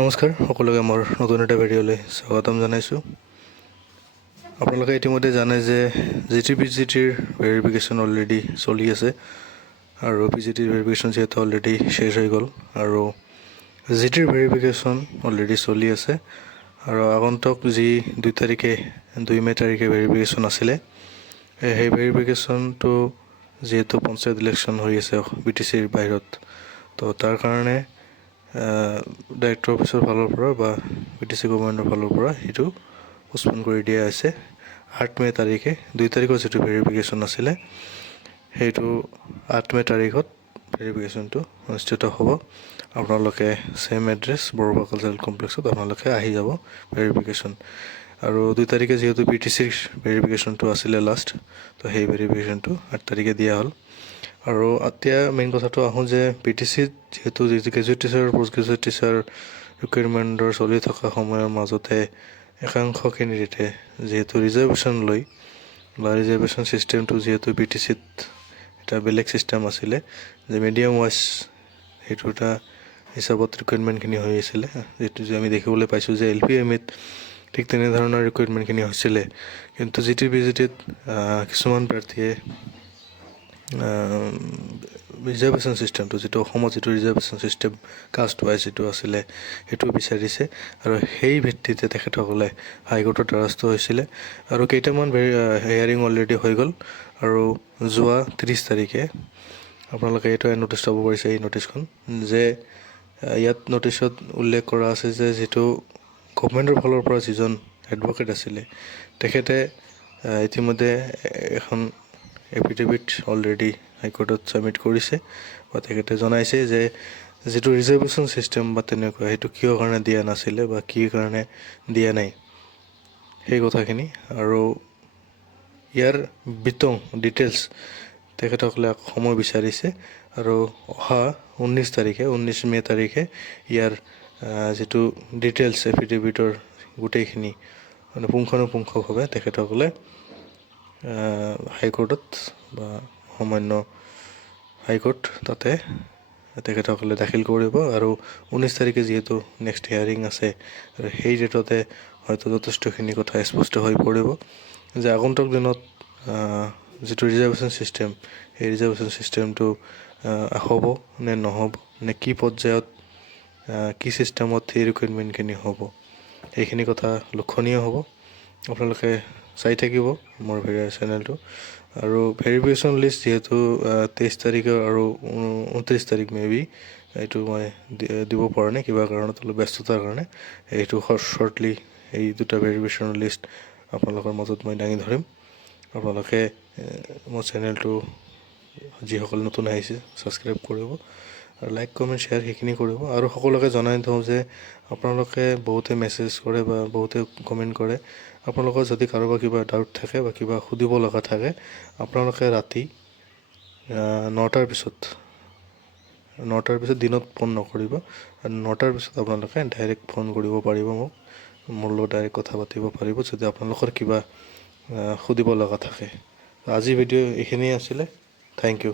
নমস্কাৰ সকলোকে মোৰ নতুন এটা ভিডিঅ'লৈ স্বাগতম জনাইছোঁ। আপোনালোকে ইতিমধ্যে জানে যে GT-PGTৰ ভেৰিফিকেশ্যন অলৰেডি চলি আছে আৰু PGTৰ ভেৰিফিকেশ্যন যিহেতু অলৰেডি শেষ হৈ গ'ল আৰু GTৰ ভেৰিফিকেশ্যন অলৰেডি চলি আছে আৰু আগন্তুক যি 2 মে তাৰিখে ভেৰিফিকেশ্যন আছিলে সেই ভেৰিফিকেশ্যনটো যিহেতু পঞ্চায়ত ইলেকশ্যন হৈ আছে BTCৰ বাহিৰত, তো তাৰ কাৰণে ডাইৰেক্টৰ অফিচৰ ফালৰ পৰা বা BTC গভৰ্ণমেণ্টৰ ফালৰ পৰা সেইটো পষ্টপন কৰি দিয়া হৈছে। 8 মে তাৰিখে 2 তাৰিখৰ যিটো ভেৰিফিকেশ্যন আছিলে সেইটো 8 মে তাৰিখত ভেৰিফিকেশ্যনটো অনুষ্ঠিত হ'ব। আপোনালোকে ছেম এড্ৰেছ বড়োবা কালচাৰেল কমপ্লেক্সত আপোনালোকে আহি যাব ভেৰিফিকেশ্যন। আৰু 2 তাৰিখে যিহেতু BTCৰ ভেৰিফিকেশ্যনটো আছিলে লাষ্ট, তো সেই ভেৰিফিকেশ্যনটো 8 তাৰিখে দিয়া হ'ল। আৰু এতিয়া মেইন কথাটো আহোঁ যে BTCত যিহেতু graduate teacher post graduate teacher ৰিকুৱাৰমেণ্টৰ চলি থকা সময়ৰ মাজতে একাংশ কেণ্ডিডেটে যিহেতু ৰিজাৰ্ভেশ্যন লৈ বা ৰিজাৰ্ভেশ্যন ছিষ্টেমটো যিহেতু BTCত এটা বেলেগ ছিষ্টেম আছিলে যে মিডিয়াম ৱাইজ সেইটো এটা হিচাপত ৰিকুৱাৰমেণ্টখিনি হৈ আছিলে, যিটো যে আমি দেখিবলৈ পাইছোঁ যে LPMত ঠিক তেনেধৰণৰ ৰিকুৱাৰমেণ্টখিনি হৈছিলে। কিন্তু GT-PGTত কিছুমান প্ৰাৰ্থীয়ে ৰিজাৰ্ভেশ্যন ছিষ্টেমটো যিটো অসমত যিটো ৰিজাৰ্ভেশ্যন ছিষ্টেম কাষ্ট ৱাইজ যিটো আছিলে সেইটো বিচাৰিছে আৰু সেই ভিত্তিতে তেখেতসকলে হাইকোৰ্টৰ দ্বাৰস্থ হৈছিলে আৰু কেইটামান হিয়াৰিং অলৰেডি হৈ গ'ল। আৰু যোৱা 30 তাৰিখে আপোনালোকে এইটো ন'টিছ চাব পাৰিছে, এই ন'টিছখন যে ইয়াত ন'টিছত উল্লেখ কৰা আছে যে যিটো গভৰ্ণমেণ্টৰ ফালৰ পৰা যিজন এডভকেট আছিলে তেখেতে ইতিমধ্যে এখন এফিডেভিট অলৰেডি হাইকোৰ্টত ছাবমিট কৰিছে বা তেখেতে জনাইছে যে যিটো ৰিজাৰ্ভেশ্যন ছিষ্টেম বা তেনেকুৱা সেইটো কিয় কাৰণে দিয়া নাছিলে বা কি কাৰণে দিয়া নাই সেই কথাখিনি আৰু ইয়াৰ বিতং ডিটেইলছ তেখেতসকলে সময় বিচাৰিছে আৰু অহা 19 মে তাৰিখে ইয়াৰ যিটো ডিটেইলছ এফিডেভিটৰ গোটেইখিনি মানে পুংখানুপুংখভাৱে তেখেতসকলে হাইকোৰ্টত বা সামান্য হাইকোৰ্ট তাতে তেখেতসকলে দাখিল কৰিব আৰু 19 তাৰিখে যিহেতু নেক্সট হিয়াৰিং আছে আৰু সেই ডেটতে হয়তো যথেষ্টখিনি কথা স্পষ্ট হৈ পৰিব যে আগন্তুক দিনত যিটো ৰিজাৰ্ভেশ্যন ছিষ্টেম সেই ৰিজাৰ্ভেশ্যন ছিষ্টেমটো হ'ব নে নহ'ব, নে কি পৰ্যায়ত কি ছিষ্টেমত সেই ৰিকুৱাৰমেণ্টখিনি হ'ব, সেইখিনি কথা লক্ষণীয় হ'ব। আপোনালোকে চাই থাকিব মোৰ চেনেলটো। আৰু ভেৰিফিকেশ্যন লিষ্ট যিহেতু 23 তাৰিখৰ আৰু 29 তাৰিখ মেবি এইটো মই দিব পৰা নাই কিবা কাৰণত, অলপ ব্যস্ততাৰ কাৰণে। এইটো শ্বৰ্টলি এই দুটা ভেৰিফিকেশ্যন লিষ্ট আপোনালোকৰ মাজত মই দাঙি ধৰিম। আপোনালোকে মোৰ চেনেলটো যিসকল নতুন আহিছে ছাবস্ক্ৰাইব কৰিব আৰু লাইক কমেণ্ট শ্বেয়াৰ সেইখিনি কৰিব। আৰু সকলোকে জনাই থওঁ যে আপোনালোকে বহুতে মেছেজ কৰে বা বহুতে কমেণ্ট কৰে, আপোনালোকৰ যদি কাৰোবাৰ কিবা ডাউট থাকে বা কিবা সুধিব লগা থাকে আপোনালোকে ৰাতি 9টাৰ পিছত দিনত ফোন নকৰিব। 9টাৰ পিছত আপোনালোকে ডাইৰেক্ট ফোন কৰিব পাৰিব মোক, মোৰ লগত ডাইৰেক্ট কথা পাতিব পাৰিব যদি আপোনালোকৰ কিবা সুধিব লগা থাকে। আজি ভিডিঅ' এইখিনিয়ে আছিলে। Thank U.